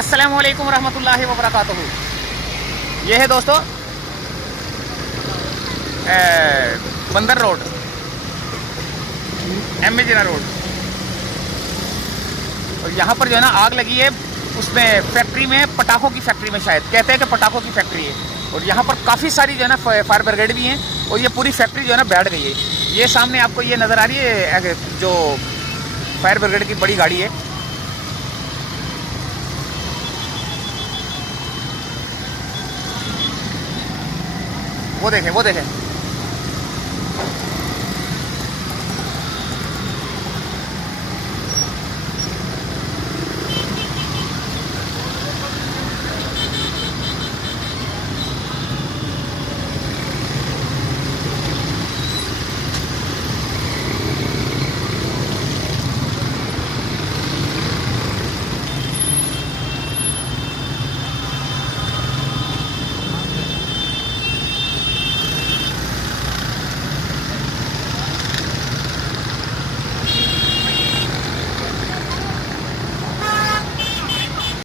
अस्सलामु अलैकुम रहमतुल्लाहि व बरकातुहू। ये है दोस्तों Bunder road, M A Jinnah road. और यहाँ पर जो है ना आग लगी है, उसमें फैक्ट्री में, पटाखों की फैक्ट्री में, शायद कहते हैं कि पटाखों की फैक्ट्री है। और यहाँ पर काफ़ी सारी जो है ना फायर ब्रिगेड भी हैं और ये पूरी फैक्ट्री जो है ना बैठ गई है। ये सामने आपको ये नज़र आ रही है जो फायर ब्रिगेड की बड़ी गाड़ी है। वो देखें, वो देखें।